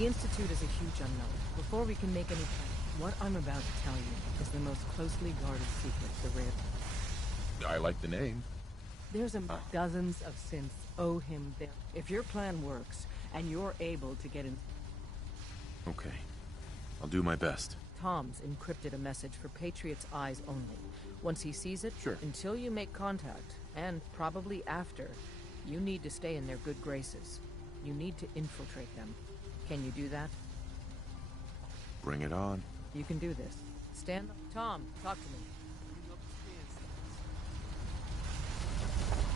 The Institute is a huge unknown. Before we can make any plans, what I'm about to tell you is the most closely guarded secret the Red. I like the name. There's dozens of synths owe him their... If your plan works, and you're able to get in... Okay. I'll do my best. Tom's encrypted a message for Patriot's eyes only. Once he sees it, Sure. Until you make contact, and probably after, you need to stay in their good graces. You need to infiltrate them. Can you do that? Bring it on. You can do this. Stand up. Tom, talk to me.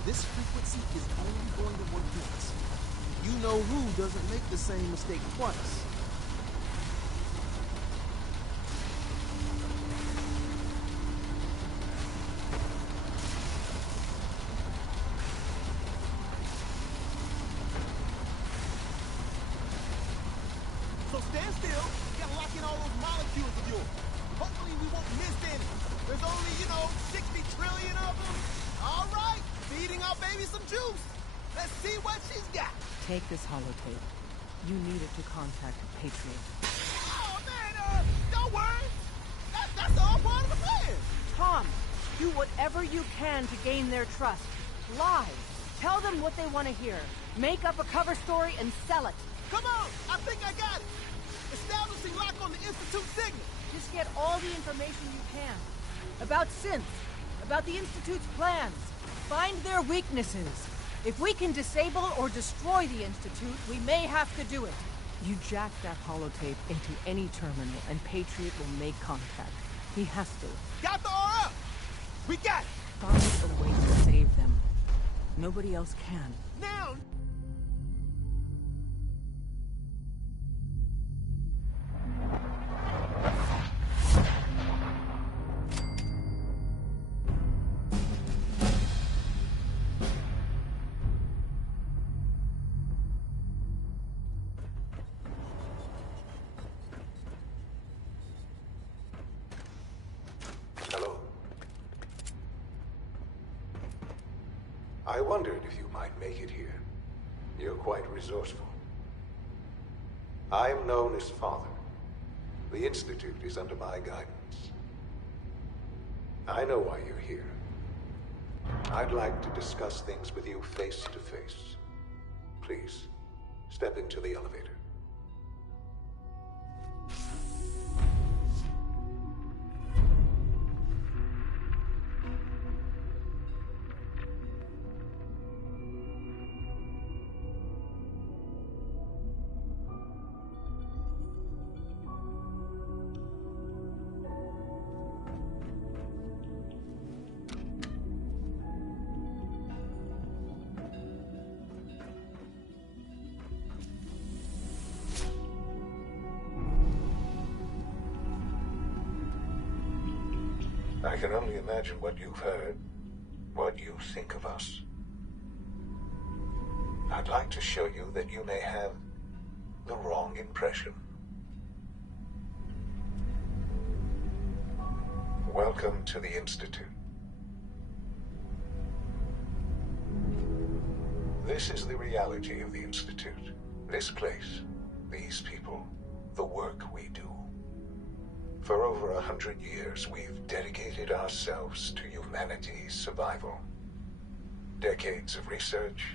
This frequency is only going to work once. You know who doesn't make the same mistake twice. So stand still. You gotta lock in all those molecules of yours. Hopefully we won't miss any. There's only, 60 trillion of them. All right. Feeding our baby some juice. Let's see what she's got. Take this holotape. You need it to contact Patriot. Oh, man, don't worry. That's all part of the plan. Tom, do whatever you can to gain their trust. Lie. Tell them what they want to hear. Make up a cover story and sell it. Come on. I think I got it. Establishing lock on the Institute signal. Just get all the information you can. About synths. About the Institute's plans. Find their weaknesses. If we can disable or destroy the Institute, we may have to do it. You jack that holotape into any terminal, and Patriot will make contact. He has to. Got the RF! We got it! Find a way to save them. Nobody else can. Now! Hello. I wondered if you might make it here. You're quite resourceful. I'm known as Father. The Institute is under my guidance. I know why you're here. I'd like to discuss things with you face to face. Please, step into the elevator. I can only imagine what you've heard, what you think of us. I'd like to show you that you may have the wrong impression. Welcome to the Institute. This is the reality of the Institute. This place, these people, the work we do. For over 100 years, we've dedicated ourselves to humanity's survival. Decades of research,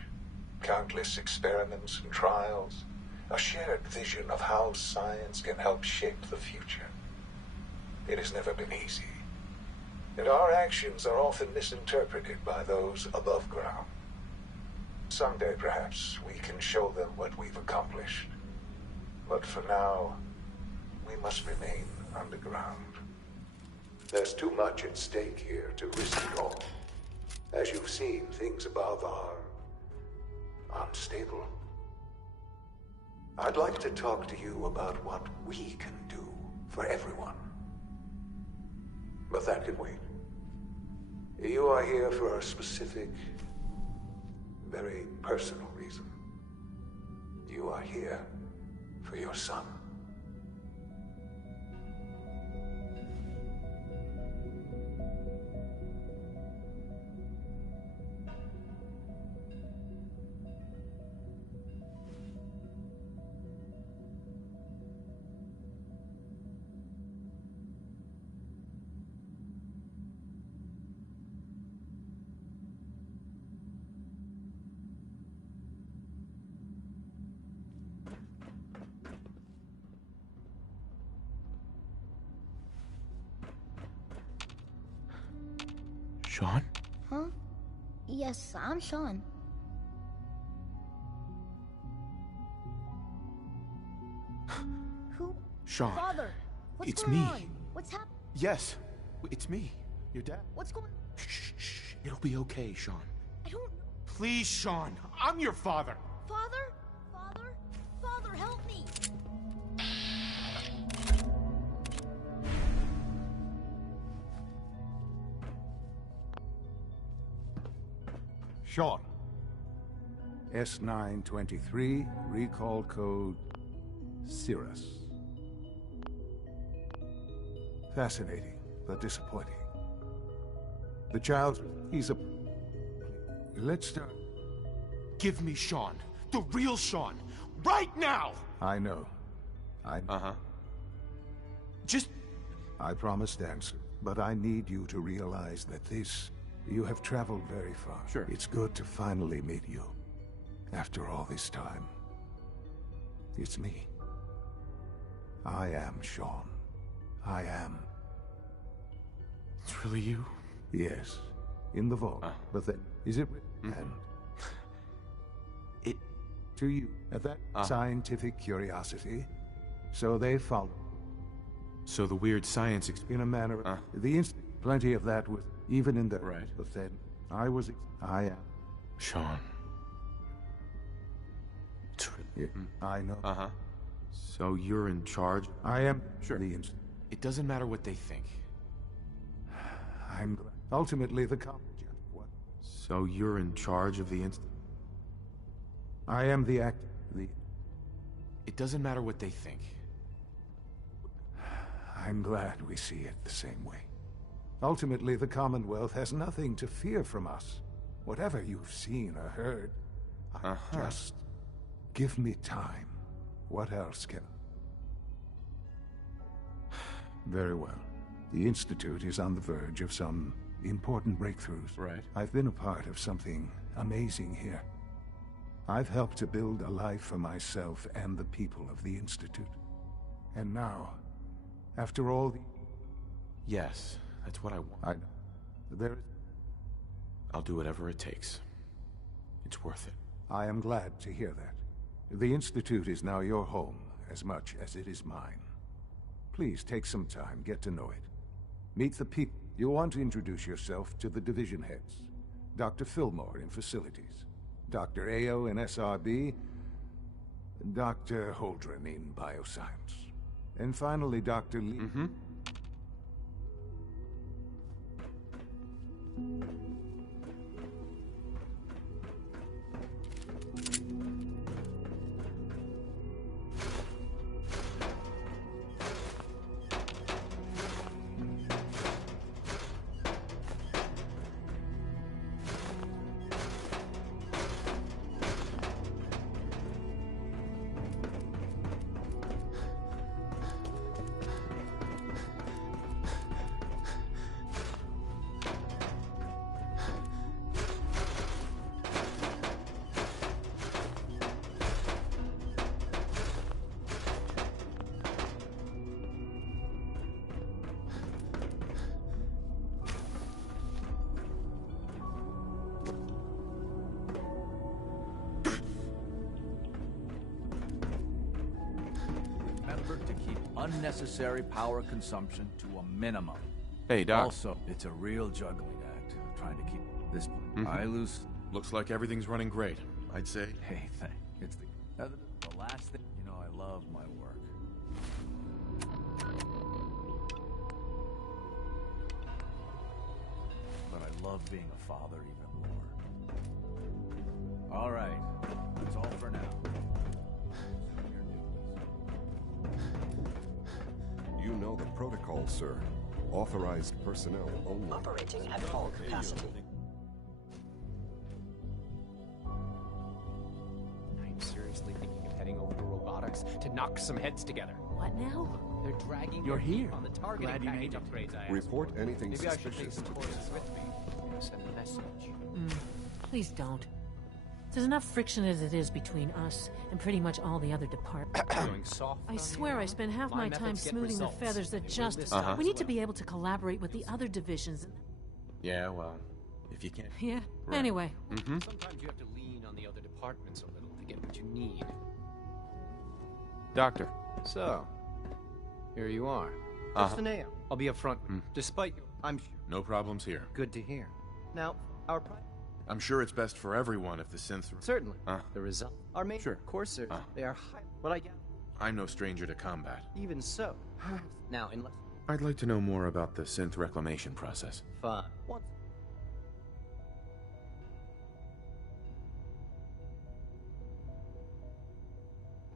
countless experiments and trials, a shared vision of how science can help shape the future. It has never been easy, and our actions are often misinterpreted by those above ground. Someday, perhaps, we can show them what we've accomplished. But for now, we must remain underground. There's too much at stake here to risk it all. As you've seen, things above are unstable. I'd like to talk to you about what we can do for everyone. But that can wait. You are here for a specific, very personal reason. You are here for your son. Sean? Huh? Yes, I'm Sean. Who? Sean. Father! What's It's going me. on? What's happening? Yes, it's me. Your dad. What's going... Shh, shh. It'll be okay, Sean. I don't... Please, Sean. I'm your father. Father? Father? Father, help me! Sean. S923, recall code Cirrus. Fascinating, but disappointing. The child, he's a... Let's start. Give me Sean. The real Sean. Right now! I know. Uh-huh. Just... I promised answer, but I need you to realize that this... You have traveled very far. Sure. It's good to finally meet you. After all this time. It's me. I am Sean. I am. It's really you? Yes. In the vault. But then, is it... And... It... To you, at that scientific curiosity. So they follow. So the weird science... In a manner... Plenty of that was... Even in the... Right. But then, I am... Sean. It's really... I know. Uh-huh. So you're in charge? I am... Sure. It doesn't matter what they think. I'm... Ultimately, the What? So you're in charge of the I am the It doesn't matter what they think. I'm glad we see it the same way. Ultimately, the Commonwealth has nothing to fear from us. Whatever you've seen or heard. Just... Give me time. What else can... Very well. The Institute is on the verge of some important breakthroughs. Right. I've been a part of something amazing here. I've helped to build a life for myself and the people of the Institute. And now, after all the... Yes, that's what I want. I know. I'll do whatever it takes. It's worth it. I am glad to hear that. The Institute is now your home, as much as it is mine. Please take some time, get to know it. Meet the people. You'll want to introduce yourself to the division heads. Dr. Fillmore in Facilities, Dr. Ayo in SRB, Dr. Holdren in Bioscience. And finally, Dr. Lee... Remember to keep unnecessary power consumption to a minimum. Hey, Doc. Also, it's a real juggling act, trying to keep this... I lose... Looks like everything's running great, I'd say. Hey, it's the last thing... You know, I love my work. But I love being a father even more. All right, that's all for now. You know the protocol, sir. Authorized personnel only. Operating at full capacity. I'm seriously thinking of heading over to robotics to knock some heads together. What now? They're dragging You're here. on the targeting Glad you package made it. upgrades I asked. Report anything Maybe I should take suspicious some to the courses with me. Send a message. Please don't. There's enough friction as it is between us and pretty much all the other departments. Going soft. I swear I spend half my time methods get smoothing the results. feathers that They justice. will this We need to be able to collaborate with the other divisions. Yeah, well, if you can't... Yeah, Right. anyway. Mm-hmm. Sometimes you have to lean on the other departments a little to get what you need. Doctor. So, here you are. What's the name? I'll be upfront. Despite you, I'm sure. No problems here. Good to hear. Now, our I'm sure it's best for everyone if the synths... Certainly. The result. Our main coursers, they are high. But I get. I'm no stranger to combat. Even so. Now, unless. I'd like to know more about the synth reclamation process. Fine.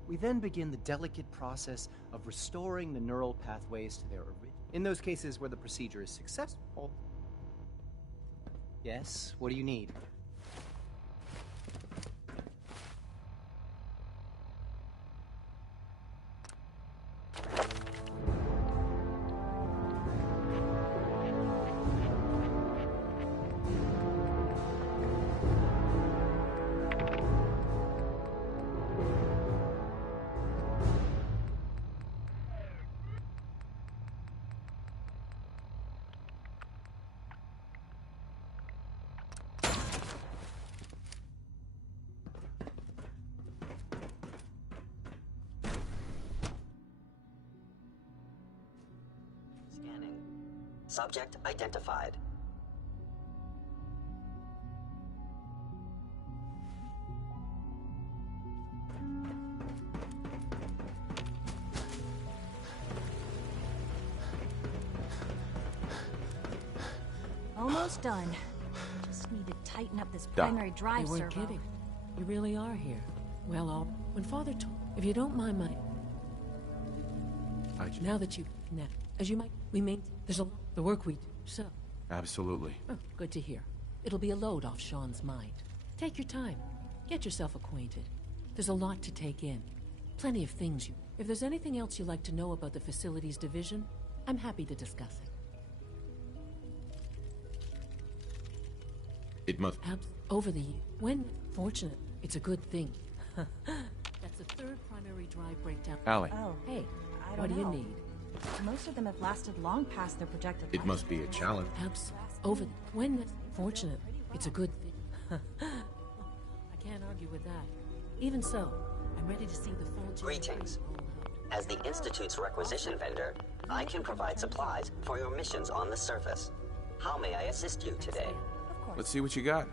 We then begin the delicate process of restoring the neural pathways to their origin. In those cases where the procedure is successful. Yes, what do you need? Scanning. Subject identified. Almost done. Just need to tighten up this Doc. primary drive You weren't servo. kidding. You really are here. Well, when Father told... If you don't mind my... Now that you... Now, as you might... We maintain... There's a... The work we do. So... Absolutely. Oh, good to hear. It'll be a load off Sean's mind. Take your time. Get yourself acquainted. There's a lot to take in. Plenty of things you... If there's anything else you'd like to know about the facilities division, I'm happy to discuss it. It must... Over the year. When fortunate, it's a good thing. That's the third primary drive breakdown. Allie. Oh, Hey, I don't what do you know. need? Most of them have lasted long past their projected It must be a challenge. Over the... When fortunate, it's a good thing. I can't argue with that. Even so, I'm ready to see the full... Greetings. As the Institute's requisition vendor, I can provide supplies for your missions on the surface. How may I assist you today? Let's see what you got.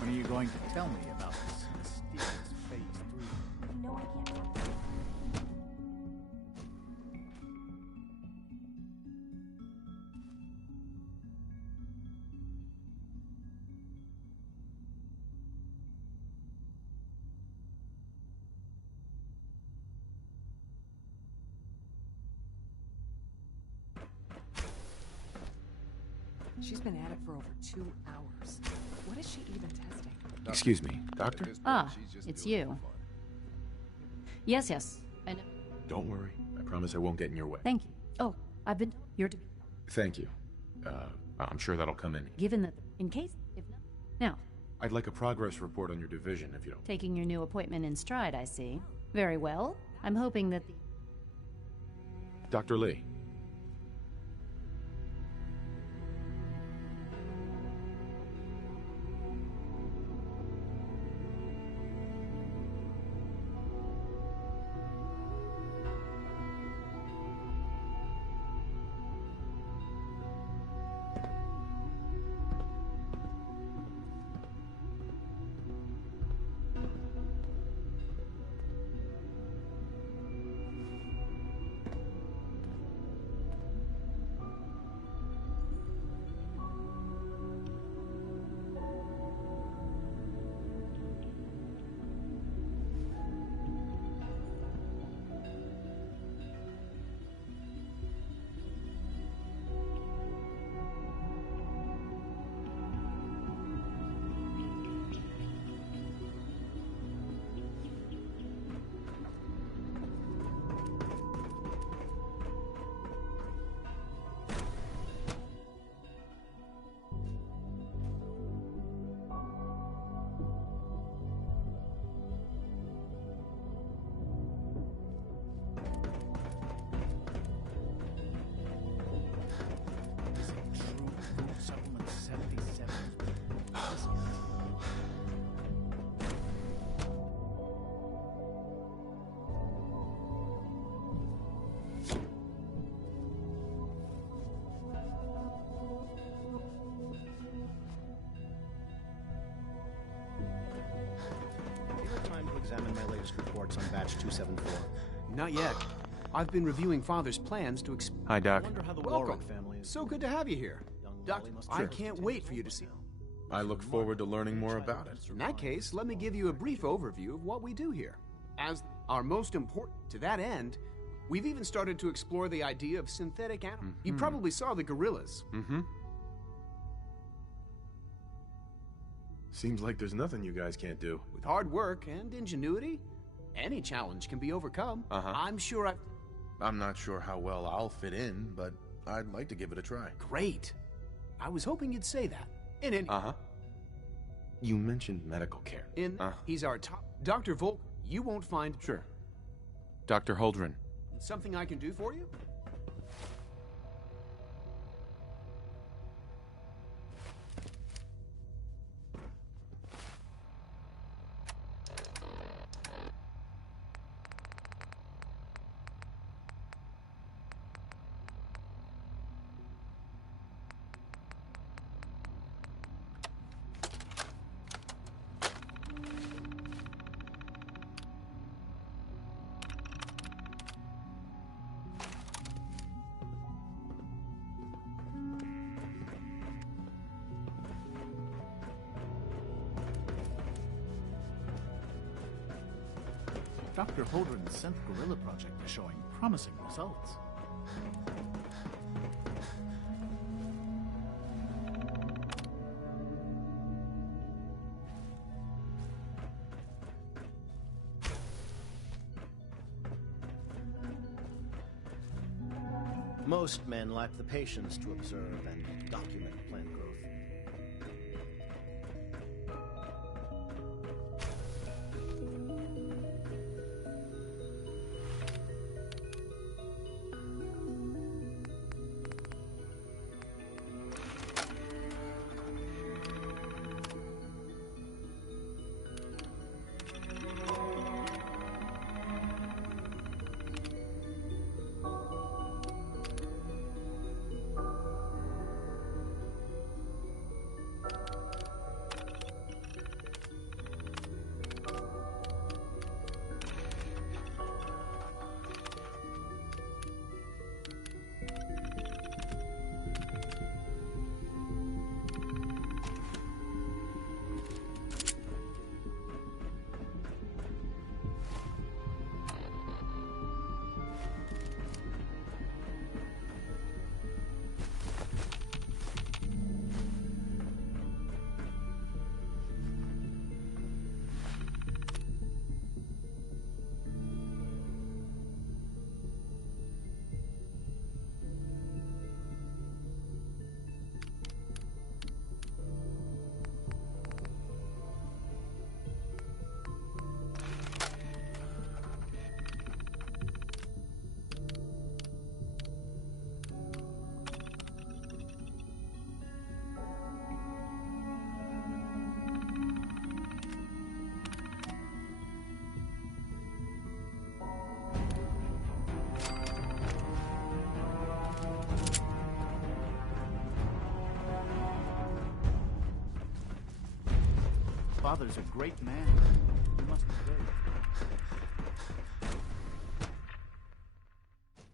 When are you going to tell me about this mysterious Phase 3? No, I can't. She's been at it for over 2 hours. What is she even testing? Excuse me, Doctor? Ah, it's you. Yes, yes. I know. Don't worry. I promise I won't get in your way. Thank you. Oh, I've been... You're to... Thank you. I'm sure that'll come in. Given that... In case... If not... Now, I'd like a progress report on your division, if you don't... taking your new appointment in stride, I see. Very well. I'm hoping that the... Dr. Lee. parts on batch 274. Not yet. I've been reviewing Father's plans to Hi, Doc. Welcome. So good to have you here. Doc, I can't wait for you to see. I look forward to learning more about it. In that case, let me give you a brief overview of what we do here. As our most important, to that end, we've even started to explore the idea of synthetic animals. You probably saw the gorillas. Seems like there's nothing you guys can't do. With hard work and ingenuity, any challenge can be overcome. I'm not sure how well I'll fit in, but I'd like to give it a try. Great. I was hoping you'd say that. You mentioned medical care. He's our top... Dr. Volk, you won't find... Sure. Dr. Holdren. Something I can do for you? Dr. Holdren's synth gorilla project is showing promising results. Most men lack the patience to observe and document plant growth. Father's a great man. You must obey.